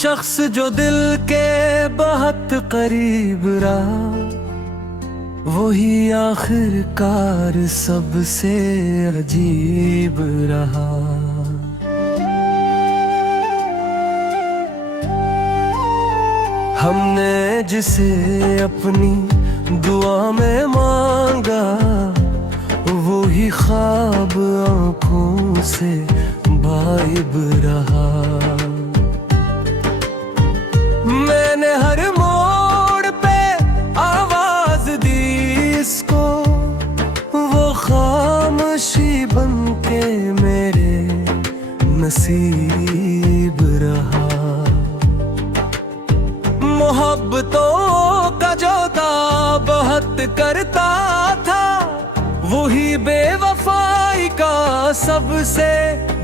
शख्स जो दिल के बहुत करीब रहा, वही आखिरकार सबसे अजीब रहा। हमने जिसे अपनी दुआ में मांगा, वो ही ख्वाब आँखों से गायब रहा। मैंने हर मोड़ पे आवाज दी इसको, वो खामोशी बनके मेरे नसीब रहा। मोहब्बतों का जो दावा बहुत करता था, वही बेवफाई का सबसे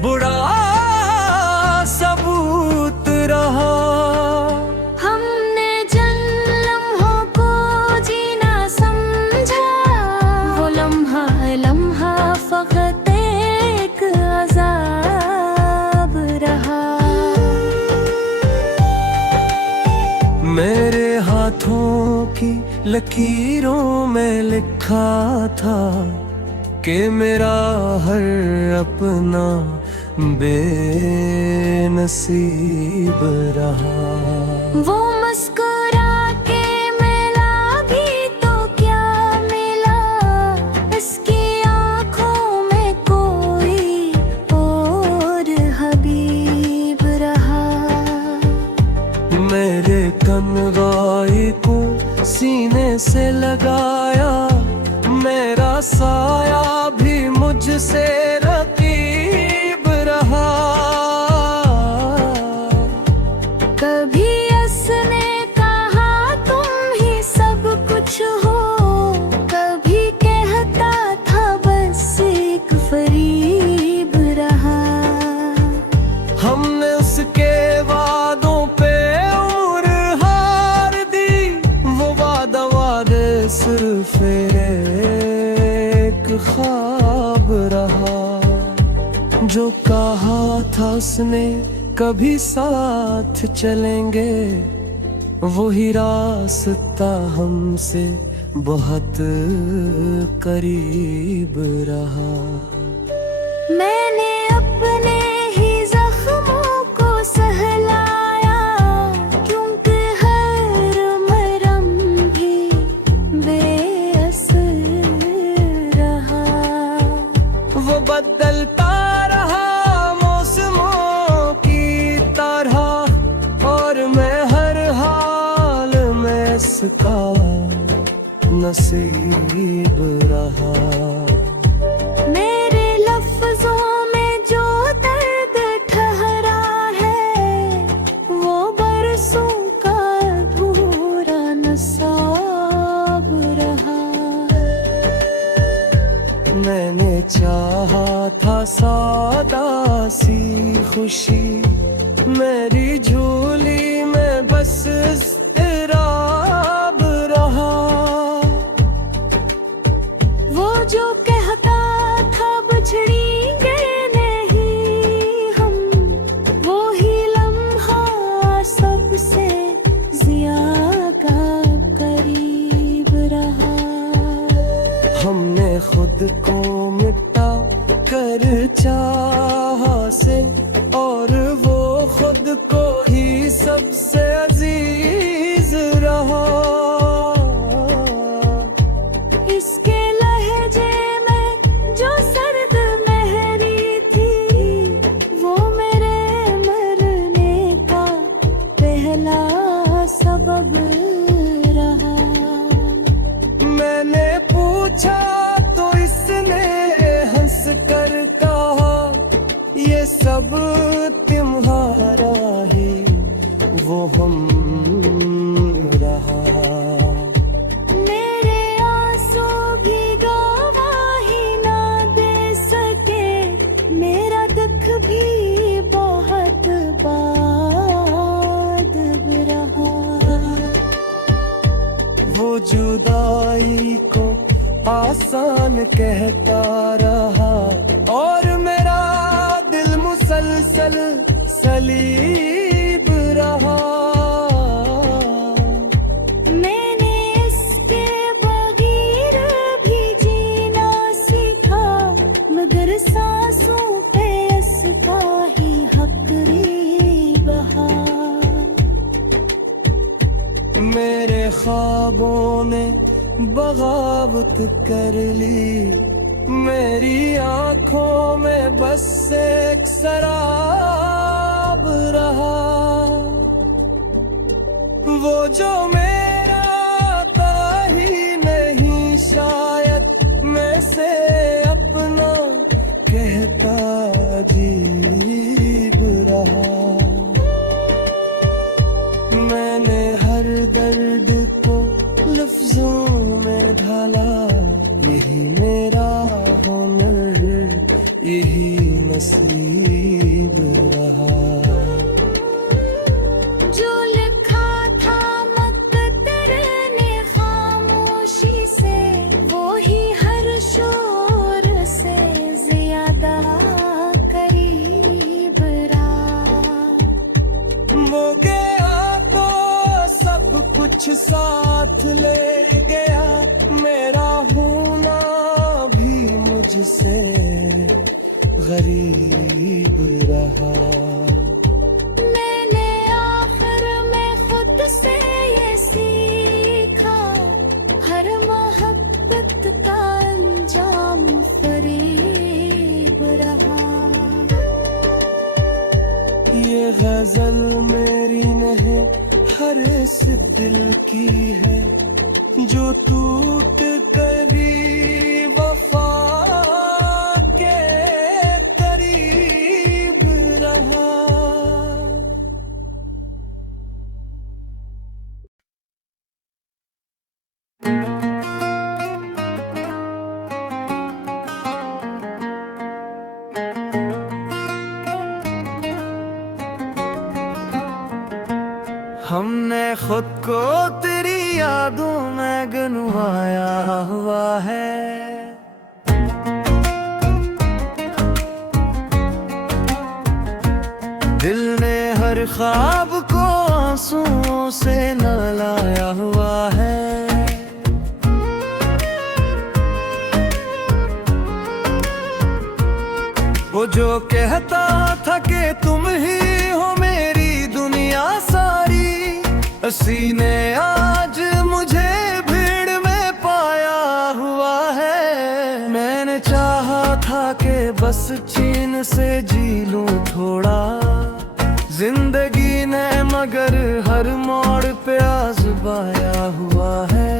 बुरा सबूत रहा। हमने जिन लम्हों को जीना समझा, वो लम्हा लम्हा फकत एक अज़ाब रहा। मेरे हाथों की लकीरों में लिखा था कि मेरा हर अपना बेनसीब रहा। वो मुस्कुरा के मिला भी तो क्या मिला, इसकी आँखों में कोई और हबीब रहा। मेरे कनगाई को सीने से लगाया, मेरा साया भी मुझसे रकीब रहा। कभी उसने कहा तुम ही सब कुछ हो, कभी कहता था बस एक फरीब रहा। हमने उसके वादों पे उम्र हार दी, वो वादे सिर्फ एक ख्वाब रहा। जो कहा था उसने कभी साथ चलेंगे, वही रास्ता हमसे बहुत करीब रहा। मैंने अपने ही जख्मों को सहलाया, क्योंकि हर मरहम भी बेअसर रहा। वो बदलता रहा मौसमों की तरह, और मैं हर हाल में इसका नसीब रहा। मेरे लफ्जों में जो दर्द ठहरा है, वो बरसों का अधूरा नसाब रहा। मैंने चाहा था सादा सी खुशी, मेरी झोली में बस इज़्तिराब रहा। वो जो कहता था बिछड़ेंगे नहीं हम, वो ही लम्हा सबसे ज़्यादा करीब रहा। हमने खुद को मिटा कर चाहा से, और वो खुद को ही सबसे अजीज रहा। इसके लहजे में जो सर्द मेहरी थी, वो मेरे मरने का पहला सबब रहा। मैंने पूछा तो इसने हंस कर कहा, ये सब तुम्हारा ही वो हम रहा। मेरे आंसू भी गवाही ना दे सके, मेरा दुख भी बहुत बाद रहा। वो जुदाई को आसान कहता रहा, और मेरा दिल मुसलसल सलीब रहा। ख्वाबों ने बगावत कर ली। मेरी आंखों में बस एक शराब रहा, वो जो मेरा था ही नहीं, शायद मैं से अपना कहता अजीब रहा। मैंने हर दर्द को लफ्जों में ढाला, यही मेरा हुनर, यही नसीब रहा। जो लिखा था मुक़द्दर ने खामोशी से, वो ही हर शोर से ज्यादा करीब रहा। वो गया तो सब कुछ साथ ले गया, मेरा होना भी मुझसे गरीब रहा। मैंने आखिर में खुद से ये सीखा, हर मोहब्बत का अंजाम फरेब रहा। ये गजल मेरी नहीं, हर इस दिल की है जो टूट करी वफा के करीब रहा। हमने खुद को तेरी यादों में गंवाया हुआ है। दिल ने हर ख्वाब को आंसुओं से नहलाया हुआ है। वो जो कहता था कि तुम ही हो मेरी दुनिया सारी, सीने आज मुझे भीड़ में पाया हुआ है। मैंने चाहा था कि बस चैन से जी लूं थोड़ा, जिंदगी ने मगर हर मोड़ पे आज़माया हुआ है।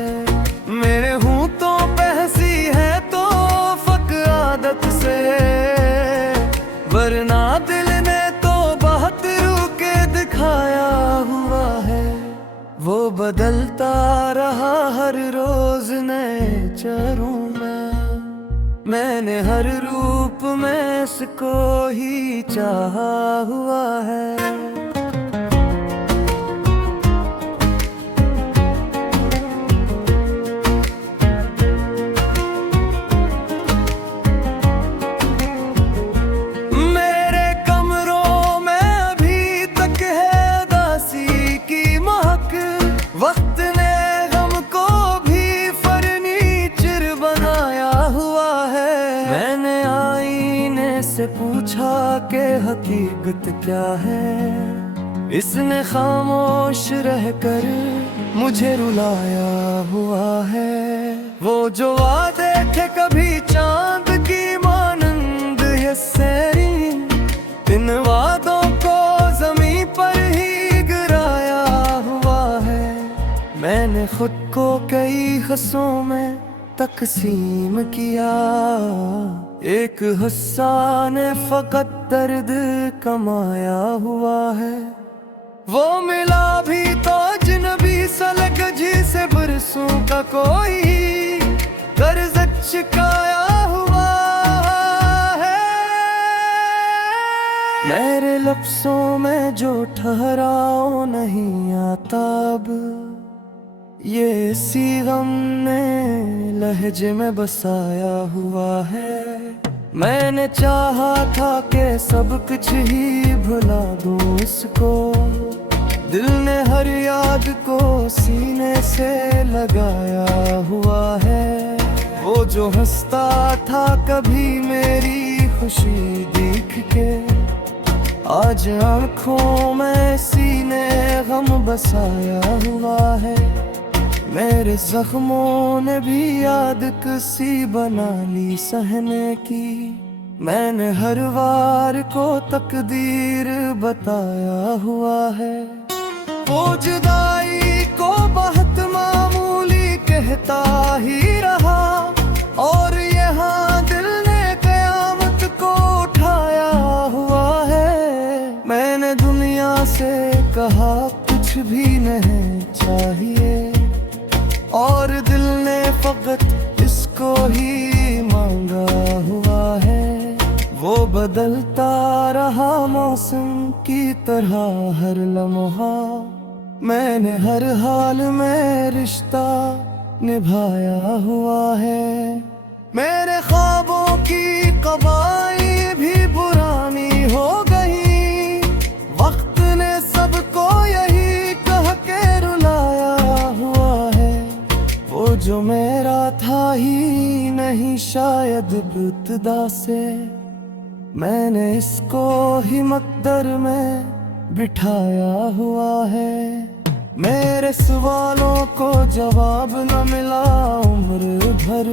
मेरे होंठों पे हंसी है तो फक आदत से, वरना दिल ने तो बहुत रुके दिखाया हुआ है। वो बदलता रहा हर रोज नए चेहरों में, मैंने हर रूप में इसको ही चाहा हुआ है। वक्त ने गम को भी फर्नीचर बनाया हुआ है। मैंने आईने से पूछा कि हकीकत क्या है, इसने खामोश रहकर मुझे रुलाया हुआ है। वो जो वादे थे कभी चांद की मानंद ये सेरी, इन वादों को जमीन पर ही गिराया हुआ है। मैंने खुद को कई हिस्सों में तकसीम किया, एक हिस्सा ने फकत दर्द कमाया हुआ है। वो मिला भी तो अजनबी सलग जिसे बरसों का कोई कर्ज चुकाया हुआ है। मेरे लफ्जों में जो ठहराव नहीं आता अब, ये इसी गम ने लहजे में बसाया हुआ है। मैंने चाहा था कि सब कुछ ही भुला दूं इसको, दिल ने हर याद को सीने से लगाया हुआ है। वो जो हंसता था कभी मेरी खुशी देख के, आज आँखों में सीने गम बसाया हुआ है। मेरे जख्मों ने भी आदत सी बना ली सहने की। मैंने हर वार को तकदीर बताया हुआ है। वो जुदाई को बहुत मामूली कहता ही रहा, और यहाँ दिल ने कयामत को उठाया हुआ है। मैंने दुनिया से कहा कुछ भी नहीं चाहिए, और दिल ने फकत इसको ही मांगा हुआ है। वो बदलता रहा मौसम की तरह हर लम्हा, मैंने हर हाल में रिश्ता निभाया हुआ है। मेरे ख्वाबों की कबाई भी पुरानी हो गई, वक्त ने सबको यही कह के रुलाया हुआ है। वो जो मेरा था ही नहीं शायद इब्तिदा से, मैंने इसको ही मकदर में बिठाया हुआ है। मेरे सवालों को जवाब न मिला उम्र भर,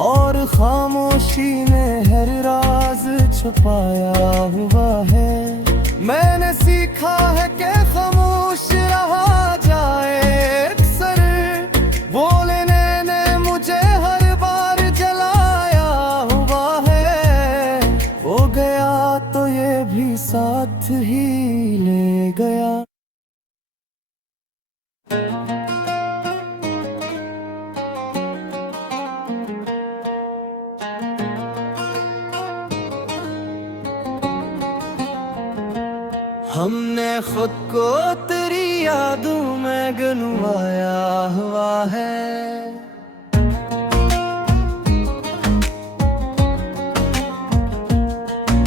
और खामोशी ने हर राज छुपाया हुआ है। मैंने सीखा है कि खामोश रहा जाए अक्सर, बोलने ने मुझे हर बार जलाया हुआ है। हो गया तो ये भी साथ ही ले गया। हमने खुद को तेरी यादों में गंवाया हुआ है।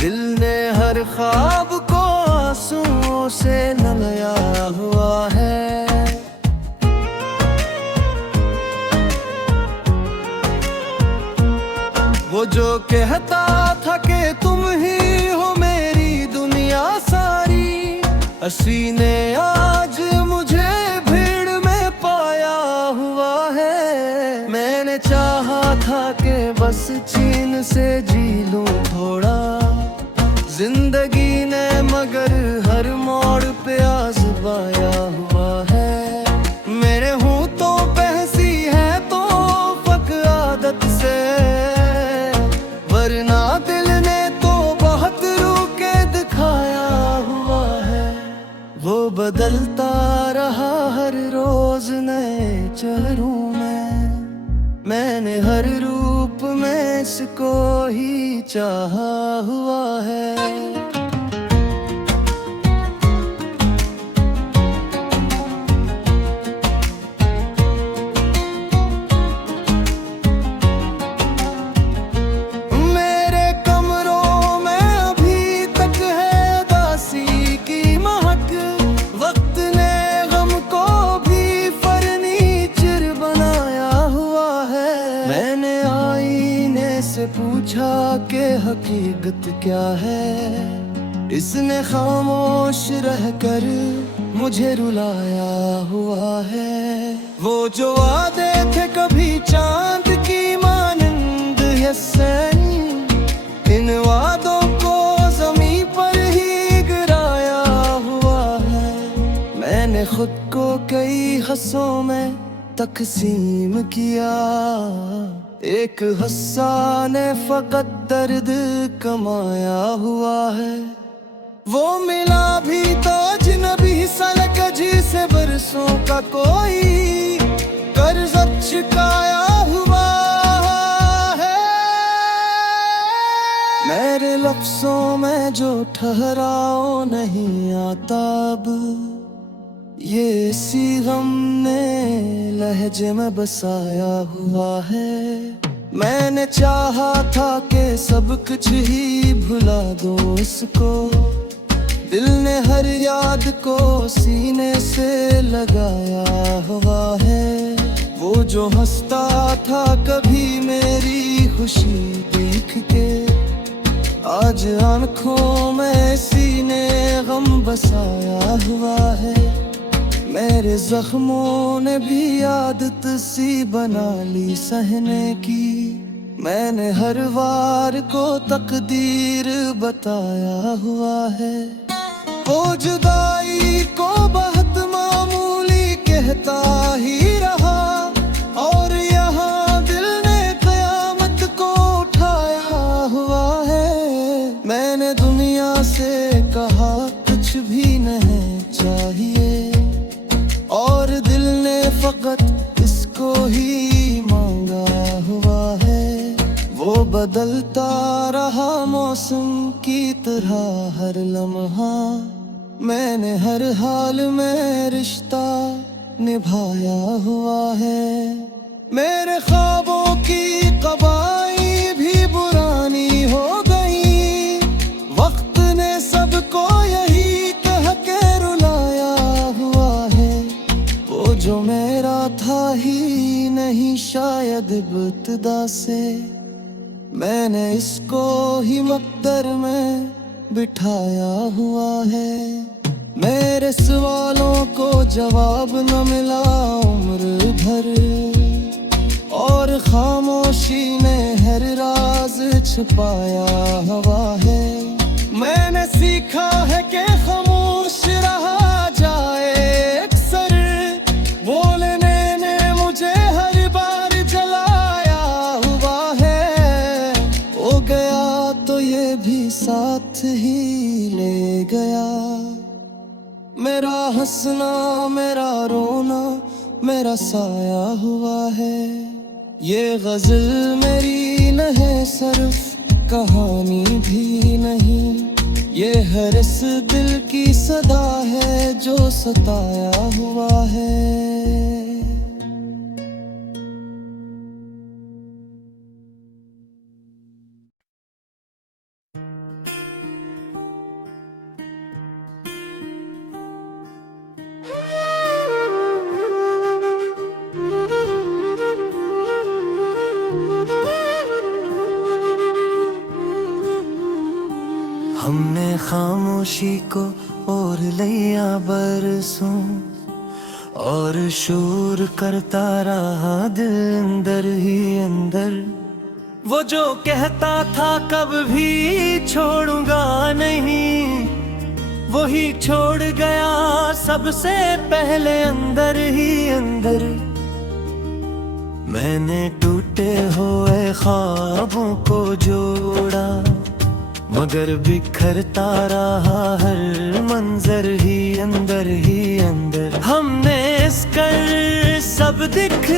दिल ने हर ख्वाब को आंसुओं से नहलाया हुआ है। वो जो कहता था कि तुम ही हो मेरी दुनिया सारी, हंसी ने आज मुझे भीड़ में पाया हुआ है। मैंने चाहा था कि बस चैन से जी लूं थोड़ा, जिंदगी ने मगर हर मोड़ पे आजमाया हुआ है। मेरे होंठों पे हंसी है तो फक आदत से, वरना दिल ने तो बहुत रूके दिखाया हुआ है। वो बदलता रहा हर रोज नए चेहरों में, मैंने हर रूप में इसको ही चाहा हुआ है। मेरे कमरों में अभी तक है उदासी की महक, वक्त ने गम को भी फर्नीचर बनाया हुआ है। मैंने आईने से पूछा कि हकीकत क्या है, इसने खामोश रहकर मुझे रुलाया हुआ है। वो जो वादे थे कभी चांद की मानंद हसन, इन वादों को ज़मीं पर ही गिराया हुआ है। मैंने खुद को कई हिस्सों में तकसीम किया, एक हिस्सा ने फकत दर्द कमाया हुआ है। वो मिला भी तो अजनबी सलक जिसे बरसों का कोई कर्ज चुकाया हुआ है। मेरे लफ्जों में जो ठहराव नहीं आता अब, ये इसी गम ने लहजे में बसाया हुआ है। मैंने चाहा था कि सब कुछ ही भुला दो इसको, दिल ने हर याद को सीने से लगाया हुआ है। वो जो हंसता था कभी मेरी खुशी देख के, आज आंखों में सीने गम बसाया हुआ है। मेरे जख्मों ने भी आदत सी बना ली सहने की। मैंने हर वार को तकदीर बताया हुआ है। वो जुदाई को बहुत मामूली कहता ही रहा, और यहाँ दिल ने कयामत को उठाया हुआ है। मैंने दुनिया से कहा कुछ भी नहीं चाहिए, और दिल ने फकत इसको ही मांगा हुआ है। वो बदलता रहा मौसम की तरह हर लम्हा, मैंने हर हाल में रिश्ता निभाया हुआ है। मेरे ख्वाबों की कबाई भी पुरानी हो गई, वक्त ने सबको यही कह के रुलाया हुआ है। वो जो मेरा था ही नहीं शायद इब्तिदा से, मैंने इसको ही मकदर में बिठाया हुआ है। मेरे सवालों को जवाब न मिला उम्र भर, और खामोशी ने हर राज छुपाया हुआ है। मैंने सीखा है कि खामोश रहा जाए अक्सर, बोलने ने मुझे हर बार जलाया हुआ है। वो गया तो ये भी साथ ही ले गया, मेरा हंसना मेरा रोना मेरा साया हुआ है। ये गजल मेरी नहीं सिर्फ कहानी भी नहीं, ये हर इस दिल की सदा है जो सताया हुआ है। हमने खामोशी को और लिया बरसों, और शोर करता रहा दिल अंदर ही अंदर। वो जो कहता था कब भी छोड़ूंगा नहीं, वही छोड़ गया सबसे पहले अंदर ही अंदर। मैंने टूटे हुए ख्वाबों को जोड़ा, मगर बिखरता रहा हर मंजर ही अंदर ही अंदर। हमने इसकर सब दिख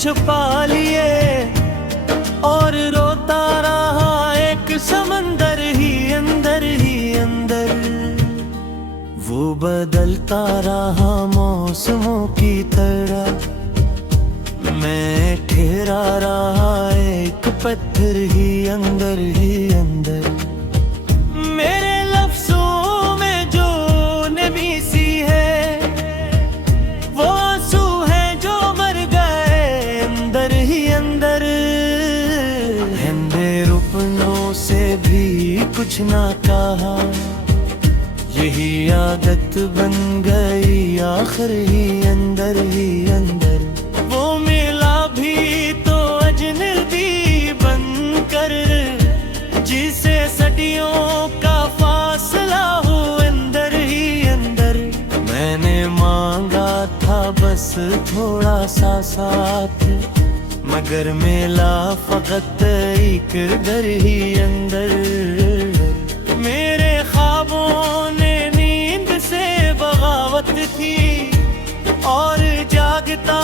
छुपा लिए, और रोता रहा एक समंदर ही अंदर ही अंदर। वो बदलता रहा मौसमों की तरह, मैं ठहरा रहा एक पत्थर ही अंदर ही अंदर। मेरे लफ्जों में जो नमी सी है, वो आंसू है जो मर गए अंदर ही अंदर। रुपनों से भी कुछ ना कहा, यही आदत बन गई आखिर ही अंदर ही अंदर। वो मिला भी तो अजनबी बनकर, जिसे सदियों का फासला हो अंदर ही अंदर। मैंने मांगा था बस थोड़ा सा साथ, मगर मिला फकत एक घर ही अंदर। मेरे ख्वाबों ने नींद से बगावत थी, और जागता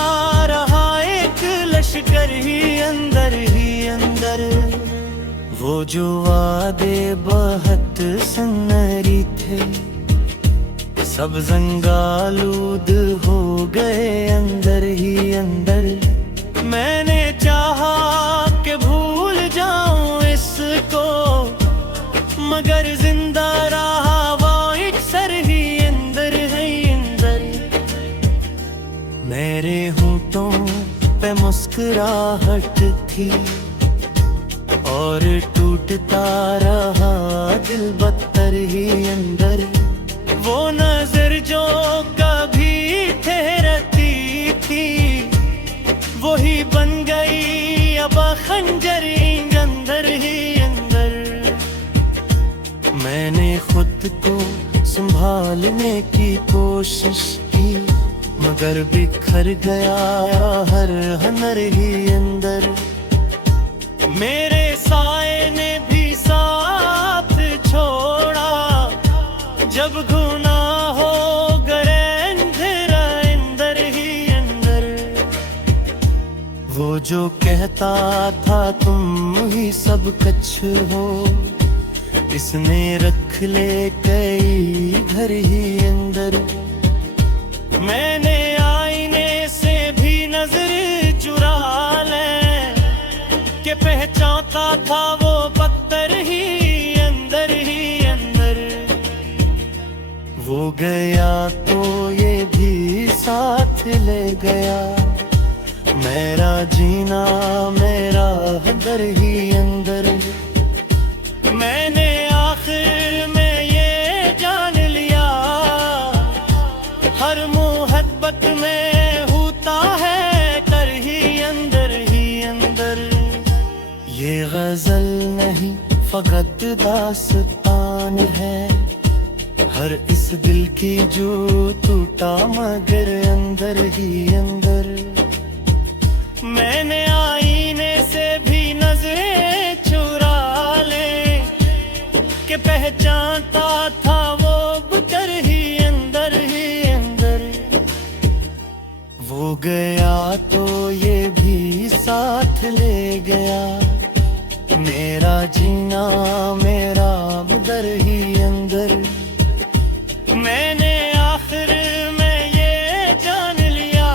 रहा एक लश्कर ही अंदर ही अंदर। वो जो वादे बहुत सुनहरी थे, सब जंगालूद हो गए अंदर ही अंदर। मैंने चाहा कि भूल जाऊं इसको, मगर जिंदा रहा वो एक सर ही अंदर है अंदर। मेरे होंठों पे मुस्कुराहट थी, और टूटता रहा दिल बदतर ही अंदर। वो नजर जो कभी ठहर मोहब्बत को संभालने की कोशिश की, मगर बिखर गया हर हुनर ही अंदर। मेरे साए ने भी साथ छोड़ा, जब गुनाह हो गए अंधेरा अंदर ही अंदर। वो जो कहता था तुम ही सब कुछ हो, इसने रख ले कई घर ही अंदर। मैंने आईने से भी नजर चुरा ले, के पहचानता था वो पत्थर ही अंदर ही अंदर। वो गया तो ये भी साथ ले गया, मेरा जीना मेरा दर ही अंदर। मैंने आखिर में ये जान लिया, हर मोहब्बत में होता है कर ही अंदर ही अंदर। ये गजल नहीं फकत दास्तान है, हर इस दिल की जो टूटा मगर अंदर ही अंदर। मैंने आईने से भी नजरें चुरा ले, के पहचानता था वो बुतर ही अंदर ही अंदर। वो गया तो ये भी साथ ले गया, मेरा जीना मेरा बुतर ही अंदर। मैंने आखिर में ये जान लिया,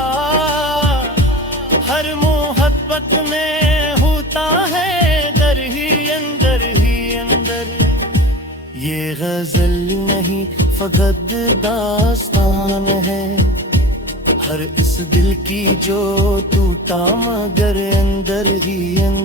हर मोहब्बत में होता है दर ही अंदर ही अंदर। ये गजल नहीं फकत दास्तान है, हर इस दिल की जो टूटा मगर अंदर ही अंदर।